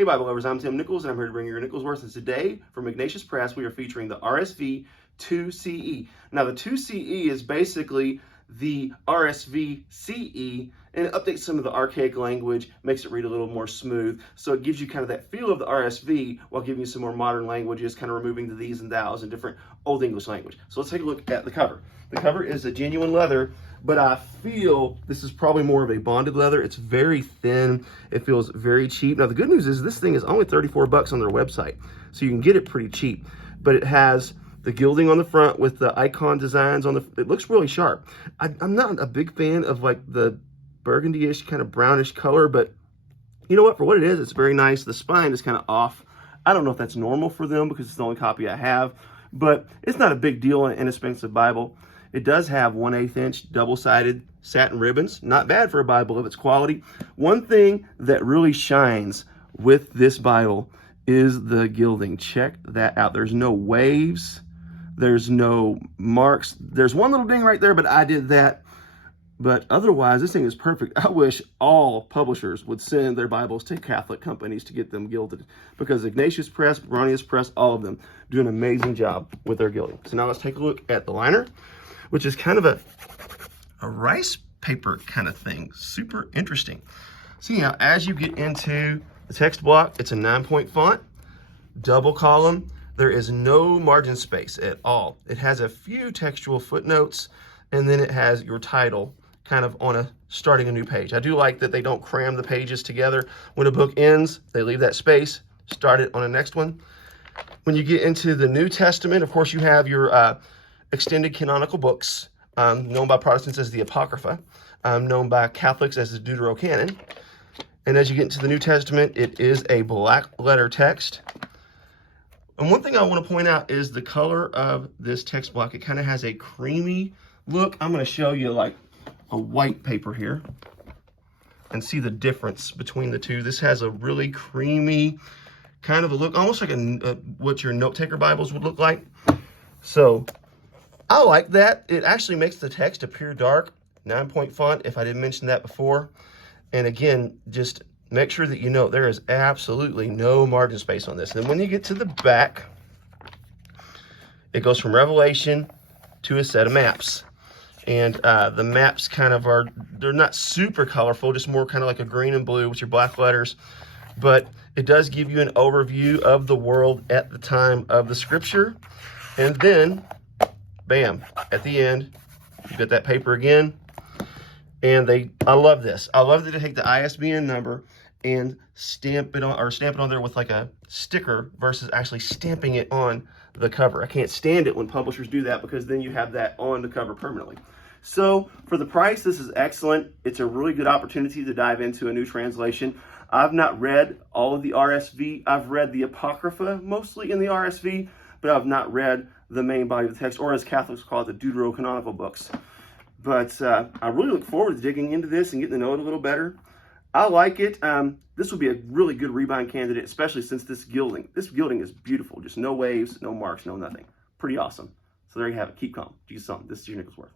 Hey Bible lovers, I'm Tim Nichols and I'm here to bring you your Nichols Worth. And today from Ignatius Press we are featuring the RSV-2CE. Now the 2CE is basically the RSV-CE, and it updates some of the archaic language, makes it read a little more smooth. So it gives you kind of that feel of the RSV while giving you some more modern languages, kind of removing the these and thous and different Old English language. So let's take a look at the cover. The cover is a genuine leather, but I feel this is probably more of a bonded leather. It's very thin. It feels very cheap. Now the good news is this thing is only 34 bucks on their website, so you can get it pretty cheap. But it has the gilding on the front with the icon designs on the, it looks really sharp. I'm not a big fan of like the burgundy-ish kind of brownish color, but you know what, for what it is, it's very nice. The spine is kind of off. I don't know if that's normal for them because it's the only copy I have, but it's not a big deal in an inexpensive Bible. It does have 1/8 inch double-sided satin ribbons. Not bad for a Bible of its quality. One thing that really shines with this Bible is the gilding. Check that out. There's no waves. There's no marks. There's one little ding right there, but I did that. But otherwise, this thing is perfect. I wish all publishers would send their Bibles to Catholic companies to get them gilded, because Ignatius Press, Ignatius Press, all of them do an amazing job with their gilding. So now let's take a look at the liner, which is kind of a rice paper kind of thing. Super interesting. See, now as you get into the text block, it's a 9-point font, double column. There is no margin space at all. It has a few textual footnotes, and then it has your title kind of on starting a new page. I do like that they don't cram the pages together. When a book ends, they leave that space, start it on the next one. When you get into the New Testament, of course, you have your extended canonical books, known by Protestants as the Apocrypha, known by Catholics as the Deuterocanon. And as you get into the New Testament, it is a black letter text. And one thing I want to point out is the color of this text block. It kind of has a creamy look. I'm going to show you like a white paper here and see the difference between the two. This has a really creamy kind of a look, almost like what your note-taker Bibles would look like. So I like that. It actually makes the text appear dark. 9-point font, if I didn't mention that before. And again, just make sure that you know there is absolutely no margin space on this. And when you get to the back, it goes from Revelation to a set of maps. And the maps kind of are, they're not super colorful, just more kind of like a green and blue with your black letters. But it does give you an overview of the world at the time of the scripture. And then, bam, at the end, you get that paper again. And I love this. I love that they take the ISBN number and stamp it on there with like a sticker versus actually stamping it on the cover. I can't stand it when publishers do that, because then you have that on the cover permanently. So for the price, this is excellent. It's a really good opportunity to dive into a new translation. I've not read all of the RSV. I've read the Apocrypha mostly in the RSV, but I've not read the main body of the text, or as Catholics call it, the Deuterocanonical books. But I really look forward to digging into this and getting to know it a little better. I like it. This would be a really good rebind candidate, especially since this gilding is beautiful. Just no waves, no marks, no nothing. Pretty awesome. So there you have it. Keep calm. Jesus on. This is your Nichols Worth.